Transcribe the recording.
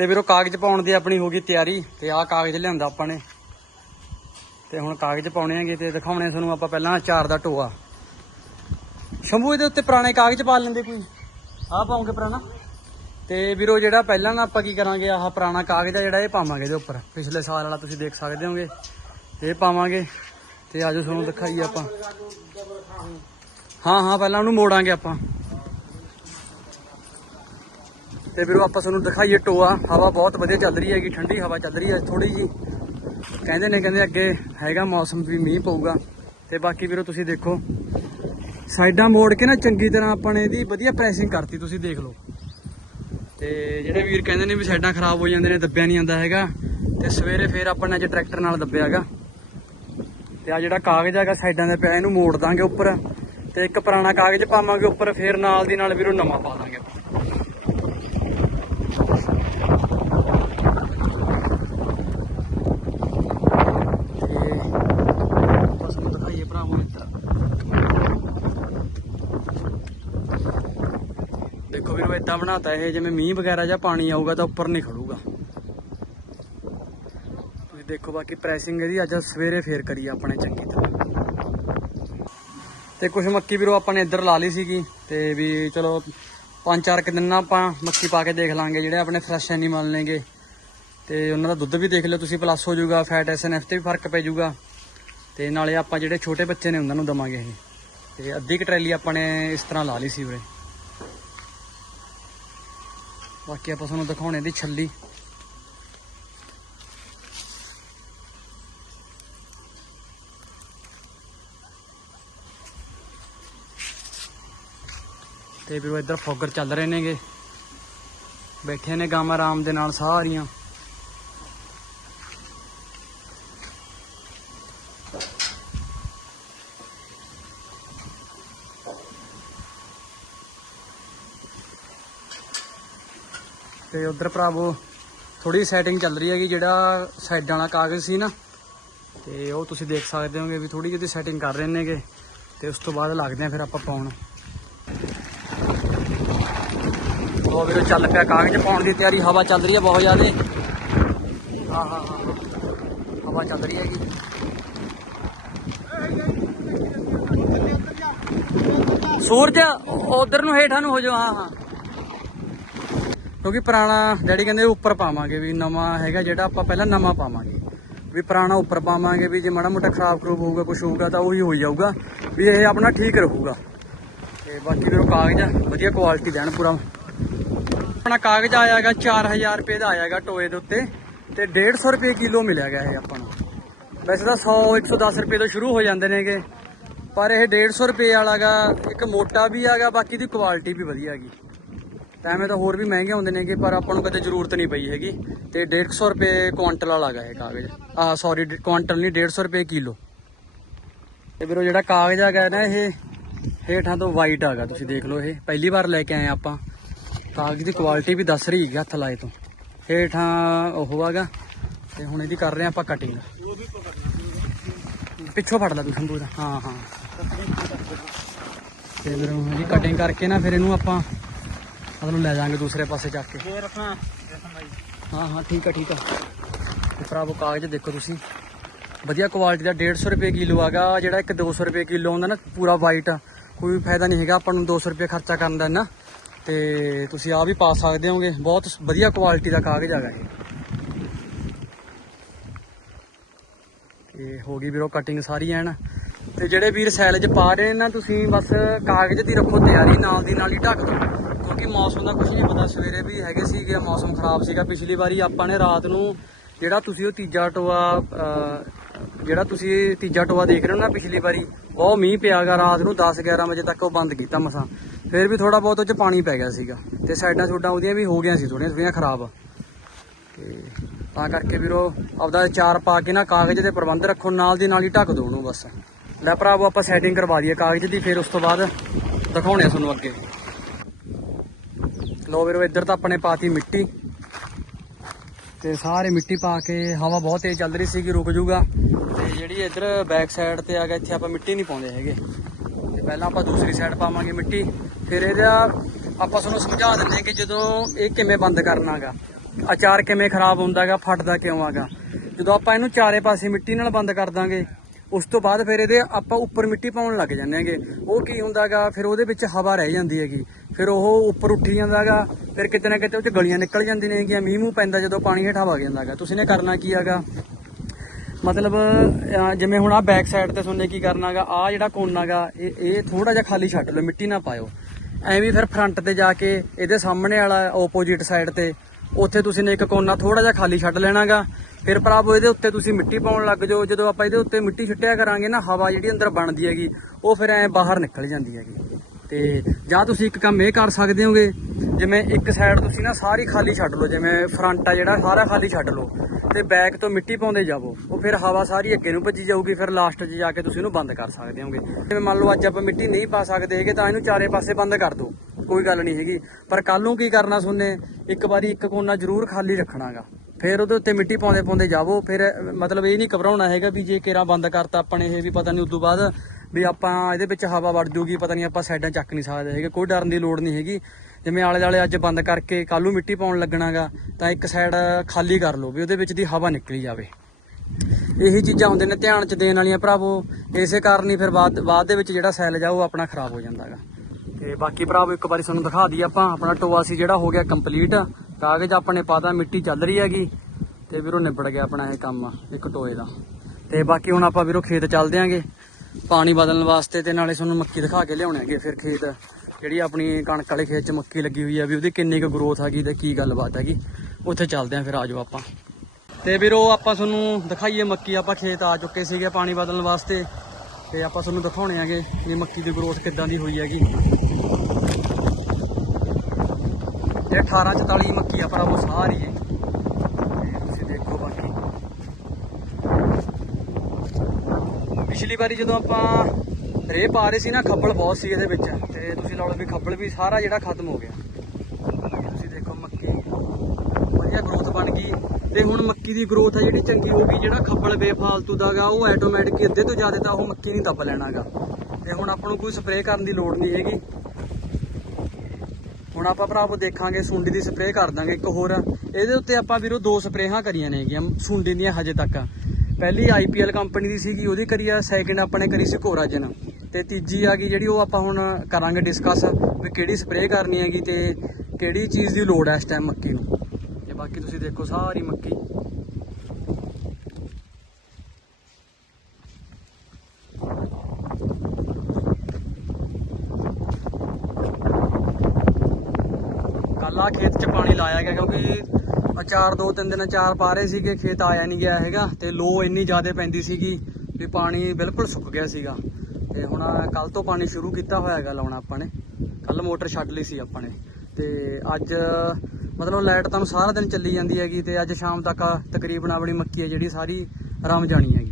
ਤੇ ਵੀਰੋ ਕਾਗਜ਼ ਪਾਉਣ ਦੀ ਆਪਣੀ ਹੋ ਗਈ ਤਿਆਰੀ ਤੇ ਆਹ ਕਾਗਜ਼ ਲਿਆਂਦਾ ਆਪਾਂ ਨੇ। ਤੇ ਹੁਣ ਕਾਗਜ਼ ਪਾਉਣੇ ਆਂਗੇ ਤੇ ਦਿਖਾਉਣੇ ਤੁਹਾਨੂੰ ਆਪਾਂ ਪਹਿਲਾਂ ਚਾਰ ਦਾ ਟੋਆ ਸ਼ੰਭੂ, ਇਹਦੇ ਉੱਤੇ ਪੁਰਾਣੇ ਕਾਗਜ਼ ਪਾ ਲੈਂਦੇ ਕੋਈ? ਆਹ ਪਾਉਂਗੇ ਪੁਰਾਣਾ? ਤੇ ਵੀਰੋ ਜਿਹੜਾ ਪਹਿਲਾਂ ਨਾ ਆਪਾਂ ਕੀ ਕਰਾਂਗੇ, ਆਹ ਪੁਰਾਣਾ ਕਾਗਜ਼ ਆ ਜਿਹੜਾ ਇਹ ਪਾਵਾਂਗੇ ਇਹਦੇ ਉੱਪਰ। ਪਿਛਲੇ ਸਾਲ ਵਾਲਾ ਤੁਸੀਂ ਦੇਖ ਸਕਦੇ ਹੋਗੇ। ਇਹ ਪਾਵਾਂਗੇ ਤੇ ਆਜੋ ਤੁਹਾਨੂੰ ਦਿਖਾਈਏ ਆਪਾਂ। ਹਾਂ ਹਾਂ, ਪਹਿਲਾਂ ਉਹਨੂੰ ਮੋੜਾਂਗੇ ਆਪਾਂ। ਤੇ ਵੀਰੋ ਆਪਾਂ ਤੁਹਾਨੂੰ ਦਿਖਾਈਏ ਟੋਆ। ਹਵਾ ਬਹੁਤ ਵਧੀਆ ਚੱਲ ਰਹੀ ਹੈਗੀ, ਠੰਡੀ ਹਵਾ ਚੱਲ ਰਹੀ ਹੈ ਥੋੜੀ ਜੀ ਕਹਿੰਦੇ ਨੇ, ਕਹਿੰਦੇ ਅੱਗੇ ਹੈਗਾ ਮੌਸਮ ਵੀ ਮੀਂਹ ਪਊਗਾ। ਤੇ ਬਾਕੀ ਵੀਰੋ ਤੁਸੀਂ ਦੇਖੋ, ਸਾਈਡਾਂ ਮੋੜ ਕੇ ਨਾ ਚੰਗੀ ਤਰ੍ਹਾਂ ਆਪਾਂ ਨੇ ਇਹਦੀ ਵਧੀਆ ਪ੍ਰੈਸਿੰਗ ਕਰਤੀ, ਤੁਸੀਂ ਦੇਖ ਲਓ। ਤੇ ਜਿਹੜੇ ਵੀਰ ਕਹਿੰਦੇ ਨੇ ਵੀ ਸਾਈਡਾਂ ਖਰਾਬ ਹੋ ਜਾਂਦੇ ਨੇ, ਦੱਬਿਆ ਨਹੀਂ ਆਂਦਾ ਹੈਗਾ। ਤੇ ਸਵੇਰੇ ਫੇਰ ਆਪਾਂ ਨੇ ਅੱਜ ਟਰੈਕਟਰ ਨਾਲ ਦੱਬਿਆ ਹੈਗਾ। ਤੇ ਆ ਜਿਹੜਾ ਕਾਗਜ਼ ਹੈਗਾ ਸਾਈਡਾਂ ਦੇ ਪਿਆ, ਇਹਨੂੰ ਮੋੜ ਦਾਂਗੇ ਉੱਪਰ। ਤੇ ਇੱਕ ਪੁਰਾਣਾ ਕਾਗਜ਼ ਪਾਵਾਂਗੇ ਉੱਪਰ, ਫੇਰ ਨਾਲ ਦੀ ਨਾਲ ਵੀਰੋ ਨਵਾਂ ਪਾ ਦਾਂਗੇ ਆਪਾਂ ਤੇ ਬਸ ਨੂੰ ਦਿਖਾਈਏ ਭਰਾਵੋ ਇੱਧਰ ਦੇਖੋ ਵੀਰੋ ਇਦਾਂ ਬਣਾਤਾ ਇਹ, ਜਿਵੇਂ ਮੀਂਹ ਵਗੈਰਾ ਜਾਂ ਪਾਣੀ ਆਊਗਾ ਤਾਂ ਉੱਪਰ ਨਹੀਂ ਖੜੂਗਾ ਤੁਸੀਂ ਦੇਖੋ ਬਾਕੀ ਪ੍ਰੈਸਿੰਗ ਇਹਦੀ ਅੱਜ ਸਵੇਰੇ ਫੇਰ ਕਰੀ ਆਪਣੇ ਚੰਗੀ ਤਰ੍ਹਾਂ। ਤੇ ਕੁਝ ਮੱਕੀ ਵੀਰੋ ਆਪਾਂ ਨੇ ਇੱਧਰ ਲਾ ਲਈ ਸੀਗੀ, ਤੇ ਵੀ ਚਲੋ ਪੰਜ ਚਾਰ ਕੁ ਦਿਨ ਆਪਾਂ ਮੱਕੀ ਪਾ ਕੇ ਦੇਖ ਲਾਂਗੇ, ਜਿਹੜੇ ਆਪਣੇ ਫਰੈਸ਼ ਐਨੀਮਲ ਨੇਗੇ। ਤੇ ਉਹਨਾਂ ਦਾ ਦੁੱਧ ਵੀ ਦੇਖ ਲਿਓ ਤੁਸੀਂ ਪਲੱਸ ਹੋ ਜਾਊਗਾ ਫੈਟ ਐਸਐਨਐਫ ਤੇ ਵੀ ਫ਼ਰਕ ਪੈ ਜਾਊਗਾ। ਤੇ ਨਾਲੇ ਆਪਾਂ ਜਿਹੜੇ ਛੋਟੇ ਬੱਚੇ ਨੇ ਉਹਨਾਂ ਨੂੰ ਦਵਾਂਗੇ ਇਹ। ਤੇ ਅੱਧੀ ਕੁ ਟਰੈਲੀ ਆਪਾਂ ਨੇ ਇਸ ਤਰ੍ਹਾਂ ਲਾ ਲਈ ਸੀ ਵੀਰੇ ਬਾਕੀ ਆਪਾਂ ਤੁਹਾਨੂੰ ਦਿਖਾਉਣੇ ਦੀ ਛੱਲੀ। ਤੇ ਵੀਰੋ ਇੱਧਰ ਫੋਗਰ ਚੱਲ ਰਹੇ ਨੇਗੇ। ਬੈਠੇ ਨੇ ਗਾਵਾਂ ਆਰਾਮ ਦੇ ਨਾਲ ਸਾਰੀਆਂ। ਤੇ ਉਧਰ ਭਰਾਵੋ ਥੋੜੀ ਸੈਟਿੰਗ ਚੱਲ ਰਹੀ ਹੈਗੀ, ਜਿਹੜਾ ਸਾਈਡਾਂ ਵਾਲਾ ਕਾਗਜ਼ ਸੀ ਨਾ, ਤੇ ਉਹ ਤੁਸੀਂ ਦੇਖ ਸਕਦੇ ਹੋਗੇ ਵੀ ਥੋੜੀ ਜਿਹੀ ਸੈਟਿੰਗ ਕਰ ਰਹੇ ਨੇਗੇ, ਤੇ ਉਸ ਤੋਂ ਬਾਅਦ ਲੱਗਦੇ ਆ ਫਿਰ ਆਪਾਂ ਪਾਉਣ। ਉਹ ਵੀਰੋ, ਚੱਲ ਪਿਆ ਕਾਗਜ਼ ਪਾਉਣ ਦੀ ਤਿਆਰੀ, ਹਵਾ ਚੱਲ ਰਹੀ ਹੈ ਬਹੁਤ ਜ਼ਿਆਦਾ। ਹਾਂ ਹਾਂ ਹਾਂ, ਹਵਾ ਚੱਲ ਰਹੀ ਹੈਗੀ। ਸੂਰਜ, ਉਧਰ ਨੂੰ ਹੇਠਾਂ ਨੂੰ ਹੋ ਜਾਓ, ਹਾਂ ਹਾਂ। ਕਿਉਂਕਿ ਪੁਰਾਣਾ ਡੈਡੀ ਕਹਿੰਦੇ ਉੱਪਰ ਪਾਵਾਂਗੇ ਵੀ ਨਵਾਂ ਹੈਗਾ ਜਿਹੜਾ ਆਪਾਂ ਪਹਿਲਾਂ ਨਵਾਂ ਪਾਵਾਂਗੇ। ਵੀ ਪੁਰਾਣਾ ਉੱਪਰ ਪਾਵਾਂਗੇ ਵੀ ਜੇ ਮਾੜਾ ਮੋਟਾ ਖਰਾਬ ਖਰੂਬ ਹੋਊਗਾ ਕੁਝ ਹੋਊਗਾ ਤਾਂ ਉਹੀ ਹੋ ਜਾਊਗਾ ਵੀ ਇਹ ਆਪਣਾ ਠੀਕ ਰਹੂਗਾ। ਤੇ ਬਾਕੀ ਵੀਰੋ ਕਾਗਜ਼ ਆ, ਵਧੀਆ ਕੁਆਲਿਟੀ ਦੇਣ ਪੂਰਾ। ਆਪਣਾ ਕਾਗਜ਼ ਆਇਆਗਾ 4000 ਰੁਪਏ ਦਾ ਆਇਆਗਾ ਟੋਏ ਦੇ ਉੱਤੇ ਤੇ 150 ਰੁਪਏ ਕਿਲੋ ਮਿਲਿਆ ਗਿਆ ਇਹ ਆਪਾਂ ਨੂੰ। ਵੈਸੇ ਤਾਂ 100 110 ਰੁਪਏ ਤੋਂ ਸ਼ੁਰੂ ਹੋ ਜਾਂਦੇ ਨੇਗੇ ਪਰ ਇਹ 150 ਰੁਪਏ ਵਾਲਾਗਾ ਇੱਕ ਮੋਟਾ ਵੀ ਆਗਾ ਬਾਕੀ ਦੀ ਕੁਆਲਿਟੀ ਵੀ ਵਧੀਆ ਹੈਗੀ। ਤਾਂ ਐਵੇਂ ਤਾਂ ਹੋਰ ਵੀ ਮਹਿੰਗੇ ਹੁੰਦੇ ਨੇਗੇ, ਪਰ ਆਪਾਂ ਨੂੰ ਕਦੇ ਜ਼ਰੂਰਤ ਨਹੀਂ ਪਈ ਹੈਗੀ। ਤੇ 150 ਰੁਪਏ ਕੁਆਂਟਲ ਵਾਲਾ ਹੈਗਾ ਇਹ ਕਾਗਜ਼। ਆਹ ਸੌਰੀ ਕੁਆਂਟਲ ਨਹੀਂ 150 ਰੁਪਏ ਕਿਲੋ। ਤੇ ਵੀਰੋ, ਜਿਹੜਾ ਕਾਗਜ਼ ਹੈਗਾ ਨਾ ਇਹ ਹੇਠਾਂ ਤੋਂ ਵਾਈਟ ਹੈਗਾ, ਤੁਸੀਂ ਦੇਖ ਲਓ ਇਹ। ਪਹਿਲੀ ਵਾਰ ਲੈ ਕੇ ਆਏ ਆਪਾਂ। ਕਾਗਜ਼ ਦੀ ਕੁਆਲਿਟੀ ਵੀ ਦੱਸ ਰਹੀ ਹੈ ਹੱਥ ਲਾਏ ਤੋਂ। ਹੇਠਾਂ ਉਹ ਹੈਗਾ, ਤੇ ਹੁਣ ਇਹਦੀ ਕਰ ਰਹੇ ਆਪਾਂ ਕਟਿੰਗ ਪਿੱਛੋਂ ਫੜ ਲਾ ਤੂੰ ਸ਼ੰਭੂ ਹਾਂ ਹਾਂ। ਤੇ ਫਿਰ ਹੁਣ ਇਹਦੀ ਕਟਿੰਗ ਕਰਕੇ ਨਾ ਫਿਰ ਇਹਨੂੰ ਆਪਾਂ ਮਤਲਬ ਲੈ ਜਾਾਂਗੇ ਦੂਸਰੇ ਪਾਸੇ ਚੱਕ ਕੇ। ਫੇਰ ਆਪਣਾ ਹਾਂ ਹਾਂ ਠੀਕ ਆ ਠੀਕ ਆ। ਭਰਾਵੋ ਕਾਗਜ਼ ਦੇਖੋ ਤੁਸੀਂ। ਵਧੀਆ ਕੁਆਲਿਟੀ ਦਾ 150 ਰੁਪਏ ਕਿਲੋ ਆਗਾ ਜਿਹੜਾ ਇੱਕ 200 ਰੁਪਏ ਕਿਲੋ ਹੁੰਦਾ ਨਾ ਪੂਰਾ ਵਾਈਟ ਕੋਈ ਫਾਇਦਾ ਨਹੀਂ ਹੈਗਾ ਆਪਾਂ ਨੂੰ 200 ਰੁਪਏ ਖਰਚਾ ਕਰਨ ਦਾ ਨਾ ਤੇ ਤੁਸੀਂ ਆ ਵੀ ਪਾ ਸਕਦੇ ਹੋਗੇ। ਬਹੁਤ ਵਧੀਆ ਕੁਆਲਿਟੀ ਦਾ ਕਾਗਜ਼ ਹੈਗਾ ਇਹ। ਤੇ ਹੋ ਗਈ ਵੀਰੋ ਕਟਿੰਗ ਸਾਰੀ ਐਨ। ਤੇ ਜਿਹੜੇ ਵੀਰ ਸੈਲ 'ਚ ਪਾ ਰਹੇ ਨੇ ਨਾ ਤੁਸੀਂ ਬਸ ਕਾਗਜ਼ ਦੀ ਰੱਖੋ ਤਿਆਰੀ ਨਾਲ ਦੀ ਨਾਲ ਹੀ ਢੱਕ ਦਿਓ। ਕਿਉਂਕਿ ਮੌਸਮ ਦਾ ਕੁਝ ਨਹੀਂ ਪਤਾ, ਸਵੇਰੇ ਵੀ ਹੈਗੇ ਸੀਗੇ, ਮੌਸਮ ਖਰਾਬ ਸੀਗਾ। ਪਿਛਲੀ ਵਾਰੀ ਆਪਾਂ ਨੇ ਰਾਤ ਨੂੰ ਜਿਹੜਾ ਤੁਸੀਂ ਉਹ ਤੀਜਾ ਟੋਆ ਜਿਹੜਾ ਤੁਸੀਂ ਤੀਜਾ ਟੋਆ ਦੇਖ ਰਹੇ ਹੋ ਨਾ ਪਿਛਲੀ ਵਾਰੀ ਬਹੁਤ ਮੀਂਹ ਪਿਆਗਾ ਰਾਤ ਨੂੰ 10 11 ਵਜੇ ਤੱਕ ਉਹ ਬੰਦ ਕੀਤਾ ਮਸਾਂ। ਫਿਰ ਵੀ ਥੋੜਾ ਬਹੁਤ ਉਹ ਚ ਪਾਣੀ ਪੈ ਗਿਆ ਸੀਗਾ ਤੇ ਸਾਈਡਾਂ ਸੂਡਾਂ ਉਹਦੀਆਂ ਵੀ ਹੋ ਗਈਆਂ ਸੀ ਥੋੜੀਆਂ ਥੋੜੀਆਂ ਖਰਾਬ। ਤੇ ਤਾਂ ਕਰਕੇ ਵੀਰੋ, ਆਪਦਾ ਚਾਰ ਪਾ ਕੇ ਨਾ ਕਾਗਜ਼ ਦੇ ਪ੍ਰਬੰਧ ਰੱਖੋ, ਨਾਲ ਦੀ ਨਾਲ ਹੀ ਢੱਕ ਦੋ ਉਹਨੂੰ ਬਸ। ਲੈ ਭਰਾਵੋ, ਆਪਾਂ ਸੈਟਿੰਗ ਕਰਵਾ ਦਈਏ ਕਾਗਜ਼ ਦੀ, ਫਿਰ ਉਸ ਤੋਂ ਬਾਅਦ ਦਿਖਾਉਣੇ ਆ ਤੁਹਾਨੂੰ ਅੱਗੇ। ਲੋ ਵੀਰੋ, ਇੱਧਰ ਤਾਂ ਆਪਣੇ ਪਾਤੀ ਮਿੱਟੀ। ਤੇ ਸਾਰੇ ਮਿੱਟੀ ਪਾ ਕੇ ਹਵਾ ਬਹੁਤ ਤੇਜ਼ ਚੱਲ ਰਹੀ ਸੀਗੀ, ਰੁਕ ਜੂਗਾ। ਤੇ ਜਿਹੜੀ ਇੱਧਰ ਬੈਕ ਸਾਈਡ ਤੇ ਆ ਗਿਆ, ਇੱਥੇ ਆਪਾਂ ਮਿੱਟੀ ਨਹੀਂ ਪਾਉਂਦੇ ਹੈਗੇ। ਤੇ ਪਹਿਲਾਂ ਆਪਾਂ ਦੂਸਰੀ ਸਾਈਡ ਪਾਵਾਂਗੇ ਮਿੱਟੀ। ਫਿਰ ਇਹਦਾ ਆਪਾਂ ਤੁਹਾਨੂੰ ਸਮਝਾ ਦਿੰਦੇ ਹਾਂ ਕਿ ਜਦੋਂ ਇਹ ਕਿਵੇਂ ਬੰਦ ਕਰਨਾਗਾ ਅਚਾਰ ਕਿਵੇਂ ਖਰਾਬ ਹੁੰਦਾਗਾ, ਫਟਦਾ ਕਿਉਂ ਆਗਾ। ਜਦੋਂ ਆਪਾਂ ਇਹਨੂੰ ਚਾਰੇ ਪਾਸੇ ਮਿੱਟੀ ਨਾਲ ਬੰਦ ਕਰ ਦਾਂਗੇ ਉਸ ਤੋਂ ਬਾਅਦ ਫਿਰ ਇਹਦੇ ਆਪਾਂ ਉੱਪਰ ਮਿੱਟੀ ਪਾਉਣ ਲੱਗ ਜਾਂਦੇ ਹਾਂਗੇ। ਉਹ ਕੀ ਹੁੰਦਾਗਾ, ਫਿਰ ਉਹਦੇ ਵਿੱਚ ਹਵਾ ਰਹਿ ਜਾਂਦੀ ਹੈਗੀ। ਫਿਰ ਉਹ ਉੱਪਰ ਉੱਠੀ ਜਾਂਦਾਗਾ, ਫਿਰ ਕਿਤੇ ਨਾ ਕਿਤੇ ਉਹ ਚ ਗਲੀਆਂ ਨਿਕਲ ਜਾਂਦੀਆਂ ਨੇਗੀਆਂ ਮੀਂਹ ਮੂੰਹ ਪੈਂਦਾ ਜਦੋਂ ਪਾਣੀ ਹੇਠਾਂ ਵਗ ਜਾਂਦਾਗਾ। ਤੁਸੀਂ ਨੇ ਕਰਨਾ ਕੀ ਹੈਗਾ? ਮਤਲਬ ਜਿਵੇਂ ਹੁਣ ਆ ਬੈਕ ਸਾਈਡ ਤੇ ਤੁਹਾਨੂੰ ਕੀ ਕਰਨਾਗਾ ਆ ਜਿਹੜਾ ਕੋਨਾਗਾ ਇਹ ਇਹ ਥੋੜਾ ਜਿਹਾ ਖਾਲੀ ਛੱਡ ਲਓ, ਮਿੱਟੀ ਨਾ ਪਾਇਓ। ਐਵੇਂ ਫਿਰ ਫਰੰਟ ਤੇ ਜਾ ਕੇ ਇਹਦੇ ਸਾਹਮਣੇ ਵਾਲਾ ਆਪੋਜੀਟ ਸਾਈਡ ਤੇ, ਉੱਥੇ ਤੁਸੀਂ ਨੇ ਇੱਕ ਕੋਨਾ ਥੋੜਾ ਜਿਹਾ ਖਾਲੀ ਛੱਡ ਲੈਣਾਗਾ। ਫਿਰ ਭਰਾਵੋ, ਇਹਦੇ ਉੱਤੇ ਤੁਸੀਂ ਮਿੱਟੀ ਪਾਉਣ ਲੱਗ ਜਾਓ। ਜਦੋਂ ਆਪਾਂ ਇਹਦੇ ਉੱਤੇ ਮਿੱਟੀ ਛਿੱਟਿਆ ਕਰਾਂਗੇ ਨਾ, ਹਵਾ ਜਿਹੜੀ ਅੰਦਰ ਬਣਦੀ ਹੈਗੀ, ਉਹ ਫਿਰ ਐ ਬਾਹਰ ਨਿਕਲ ਜਾਂਦੀ ਹੈਗੀ। ਤੇ ਜਾਂ ਤੁਸੀਂ ਇੱਕ ਕੰਮ ਇਹ ਕਰ ਸਕਦੇ ਹੋਗੇ, ਜਿਵੇਂ ਇੱਕ ਸਾਈਡ ਤੁਸੀਂ ਨਾ ਸਾਰੀ ਖਾਲੀ ਛੱਡ ਲਓ, ਜਿਵੇਂ ਫਰੰਟ ਆ ਜਿਹੜਾ, ਸਾਰਾ ਖਾਲੀ ਛੱਡ ਲਓ। ਤੇ ਬੈਕ ਤੋਂ ਮਿੱਟੀ ਪਾਉਂਦੇ ਜਾਵੋ। ਉਹ ਫਿਰ ਹਵਾ ਸਾਰੀ ਅੱਗੇ ਨੂੰ ਭੱਜੀ ਜਾਊਗੀ, ਫਿਰ ਲਾਸਟ 'ਚ ਜਾ ਕੇ ਤੁਸੀਂ ਉਹਨੂੰ ਬੰਦ ਕਰ ਸਕਦੇ ਹੋਗੇ। ਜਿਵੇਂ ਮੰਨ ਲਓ ਅੱਜ ਆਪਾਂ ਮਿੱਟੀ ਨਹੀਂ ਪਾ ਸਕਦੇ ਹੈਗੇ, ਤਾਂ ਇਹਨੂੰ ਚਾਰੇ ਪਾਸੇ ਬੰਦ ਕਰ ਦਿਓ। ਕੋਈ ਗੱਲ ਨਹੀਂ ਹੈਗੀ। ਪਰ ਕੱਲ ਨੂੰ ਕੀ ਕਰਨਾ ਸੁਣਨੇ? ਇੱਕ ਵਾਰੀ ਇੱਕ ਕੋਨਾ ਜ਼ਰੂਰ ਖਾਲੀ ਰੱਖਣਾਗਾ। ਫਿਰ ਉਹਦੇ ਉੱਤੇ ਮਿੱਟੀ ਪਾਉਂਦੇ ਪਾਉਂਦੇ ਜਾਵੋ। ਫਿਰ ਮਤਲਬ ਇਹ ਨਹੀਂ ਘਬਰਾਉਣਾ ਹੈਗਾ ਵੀ ਜੇ ਕੇਰਾ ਬੰਦ ਕਰਤਾ ਆਪਾਂ ਨੇ ਇਹ ਵੀ ਪਤਾ ਨਹੀਂ ਉਦੋਂ ਬਾਅਦ ਵੀ ਆਪਾਂ ਇਹਦੇ ਵਿੱਚ ਹਵਾ ਵੜ ਜੂਗੀ, ਪਤਾ ਨਹੀਂ ਆਪਾਂ ਸਾਈਡਾਂ ਚੱਕ ਨਹੀਂ ਸਕਦੇ ਹੈਗੇ, ਕੋਈ ਡਰਨ ਦੀ ਲੋੜ ਨਹੀਂ ਹੈਗੀ। ਜਿਵੇਂ ਆਲੇ ਦਾਲੇ ਅੱਜ ਬੰਦ ਕਰਕੇ ਕੱਲ ਨੂੰ ਮਿੱਟੀ ਪਾਉਣ ਲੱਗਣਾਗਾ, ਤਾਂ ਇੱਕ ਸਾਈਡ ਖਾਲੀ ਕਰ ਲਓ ਵੀ ਉਹਦੇ ਵਿੱਚ ਦੀ ਹਵਾ ਨਿਕਲੀ ਜਾਵੇ। ਇਹੀ ਚੀਜ਼ਾਂ ਹੁੰਦੇ ਨੇ ਧਿਆਨ ਚ ਦੇਣ ਵਾਲੀਆਂ ਭਰਾਵੋ। ਇਸੇ ਕਾਰਨ ਹੀ ਫਿਰ ਬਾਅਦ ਬਾਅਦ ਦੇ ਵਿੱਚ ਜਿਹੜਾ ਸੈੱਲ ਜਾ ਉਹ ਆਪਣਾ ਖਰਾਬ ਹੋ ਜਾਂਦਾਗਾ। ਤੇ ਬਾਕੀ ਭਰਾਵੋ, ਇੱਕ ਵਾਰੀ ਤੁਹਾਨੂੰ ਦਿਖਾ ਦਈਏ ਆਪਾਂ, ਆਪਣਾ ਟੋਆ ਸੀ ਜਿਹੜਾ ਹੋ ਗਿਆ ਕੰਪਲੀਟ ਕਾਗਜ਼ ਆਪਣੇ ਪਾਤਾ ਮਿੱਟੀ ਚੱਲ ਰਹੀ ਹੈਗੀ ਤੇ ਵੀਰੋ ਨਿਬੜ ਗਿਆ ਆਪਣਾ ਇਹ ਕੰਮ, ਇੱਕ ਟੋਏ ਦਾ। ਤੇ ਬਾਕੀ ਹੁਣ ਆਪਾਂ ਵੀਰੋ ਖੇਤ ਚੱਲਦੇ ਆਂਗੇ। ਪਾਣੀ ਬਦਲਣ ਵਾਸਤੇ ਤੇ ਨਾਲੇ ਤੁਹਾਨੂੰ ਮੱਕੀ ਦਿਖਾ ਕੇ ਲਿਆਉਣੇ ਹੈਗੇ ਫਿਰ ਖੇਤ। ਜਿਹੜੀ ਆਪਣੀ ਕਣਕ ਵਾਲੇ ਖੇਤ 'ਚ ਮੱਕੀ ਲੱਗੀ ਹੋਈ ਆ ਵੀ ਉਹਦੀ ਕਿੰਨੀ ਕੁ ਗਰੋਥ ਹੈਗੀ ਤੇ ਕੀ ਗੱਲਬਾਤ ਹੈਗੀ, ਉੱਥੇ ਚੱਲਦੇ ਆਂ ਫਿਰ ਆਜੋ ਆਪਾਂ। ਤੇ ਵੀਰੋ ਆਪਾਂ ਤੁਹਾਨੂੰ ਦਿਖਾਈਏ ਮੱਕੀ, ਆਪਾਂ ਖੇਤ ਆ ਚੁੱਕੇ ਸੀਗੇ ਪਾਣੀ ਬਦਲਣ ਵਾਸਤੇ। ਤੇ ਆਪਾਂ ਤੁਹਾਨੂੰ ਦਿਖਾਉਣੇ ਆਗੇ ਵੀ ਮੱਕੀ ਦੀ ਗਰੋਥ ਕਿੱਦਾਂ ਦੀ ਹੋਈ ਹੈਗੀ। ਇਹ 1844 ਮੱਕੀ ਆ, ਪਰ ਉਹ ਸਾਰੀ ਹੈ। ਤੇ ਤੁਸੀਂ ਦੇਖੋ ਬਾਕੀ। ਪਿਛਲੀ ਵਾਰੀ ਜਦੋਂ ਆਪਾਂ ਰੇ ਪਾ ਰਹੇ ਸੀ ਨਾ, ਖੱਬਲ ਬਹੁਤ ਸੀ ਇਹਦੇ ਵਿੱਚ। ਤੇ ਤੁਸੀਂ ਲਾ ਲਓ ਵੀ ਖੱਬਲ ਵੀ ਸਾਰਾ ਜਿਹੜਾ ਖਤਮ ਹੋ ਗਿਆ। ਤੁਸੀਂ ਦੇਖੋ ਮੱਕੀ। ਵਧੀਆ ਗਰੋਥ ਬਣ ਗਈ। ਤੇ ਹੁਣ ਮੱਕੀ ਦੀ ਗਰੋਥ ਹੈ ਜਿਹੜੀ ਚੰਗੀ ਹੋ ਗਈ ਜਿਹੜਾ ਖੱਬਲ ਬੇਫਾਲਤੂ ਦਾਗਾ ਉਹ ਆਟੋਮੈਟਿਕ ਅੱਧੇ ਤੋਂ ਜ਼ਿਆਦਾ ਤਾਂ ਉਹ ਮੱਕੀ ਨਹੀਂ ਦੱਬ ਲੈਣਾਗਾ। ਤੇ ਹੁਣ ਆਪਾਂ ਨੂੰ ਕੋਈ ਸਪਰੇਅ ਕਰਨ ਦੀ ਲੋੜ ਨਹੀਂ ਹੈਗੀ। ਹੁਣ ਆਪਾਂ ਭਰਾਵੋ ਦੇਖਾਂਗੇ, ਸੁੰਡੀ ਦੀ ਸਪਰੇਅ ਕਰ ਦਾਂਗੇ ਇੱਕ ਹੋਰ। ਇਹਦੇ ਉੱਤੇ ਆਪਾਂ ਵੀਰੋ ਦੋ ਸਪਰੇਹਾਂ ਕਰੀਆਂ ਨੇਗੀਆਂ ਸੁੰਡੀ ਦੀਆਂ ਹਜੇ ਤੱਕ। ਪਹਿਲੀ ਆਈਪੀਐਲ ਕੰਪਨੀ ਦੀ ਸੀਗੀ, ਉਹਦੀ ਕਰੀ ਆ ਸੈਕਿੰਡ ਆਪਣੇ ਕਰੀ ਸੀ ਕੋਰਾਜਨ। ਤੇ ਤੀਜੀ ਆ ਗਈ ਜਿਹੜੀ ਉਹ ਆਪਾਂ ਹੁਣ ਕਰਾਂਗੇ ਡਿਸਕਸ ਵੀ ਕਿਹੜੀ ਸਪਰੇਅ ਕਰਨੀ ਹੈਗੀ ਤੇ ਕਿਹੜੀ ਚੀਜ਼ ਦੀ ਲੋੜ ਹੈ ਇਸ ਟਾਈਮ ਮੱਕੀ ਨੂੰ। ਤੇ ਬਾਕੀ ਤੁਸੀਂ ਦੇਖੋ ਸਾਰੀ ਮੱਕੀ। ਕੱਲ ਖੇਤ 'ਚ ਪਾਣੀ ਲਾਇਆ ਗਿਆ ਕਿਉਂਕਿ ਅਚਾਰ ਦੋ ਤਿੰਨ ਦਿਨ ਅਚਾਰ ਪਾ ਰਹੇ ਸੀਗੇ, ਖੇਤ ਆਇਆ ਨਹੀਂ ਗਿਆ ਹੈਗਾ ਤੇ ਲੋ ਇੰਨੀ ਜ਼ਿਆਦਾ ਪੈਂਦੀ ਸੀਗੀ ਵੀ ਪਾਣੀ ਬਿਲਕੁਲ ਸੁੱਕ ਗਿਆ ਸੀਗਾ। ਤੇ ਹੁਣ ਕੱਲ ਤੋਂ ਪਾਣੀ ਸ਼ੁਰੂ ਕੀਤਾ ਹੋਇਆ ਹੈਗਾ ਲਾਉਣਾ ਆਪਾਂ ਨੇ। ਕੱਲ ਮੋਟਰ ਛੱਡ ਲਈ ਸੀ ਆਪਾਂ ਨੇ। ਤੇ ਅੱਜ ਮਤਲਬ ਲਾਈਟ ਤਾਂ ਸਾਰਾ ਦਿਨ ਚੱਲੀ ਜਾਂਦੀ ਹੈਗੀ ਤੇ ਅੱਜ ਸ਼ਾਮ ਤੱਕ ਤਕਰੀਬਨ ਆਪਣੀ ਮੱਕੀ ਹੈ ਜਿਹੜੀ ਸਾਰੀ ਰਮ ਜਾਣੀ ਹੈਗੀ।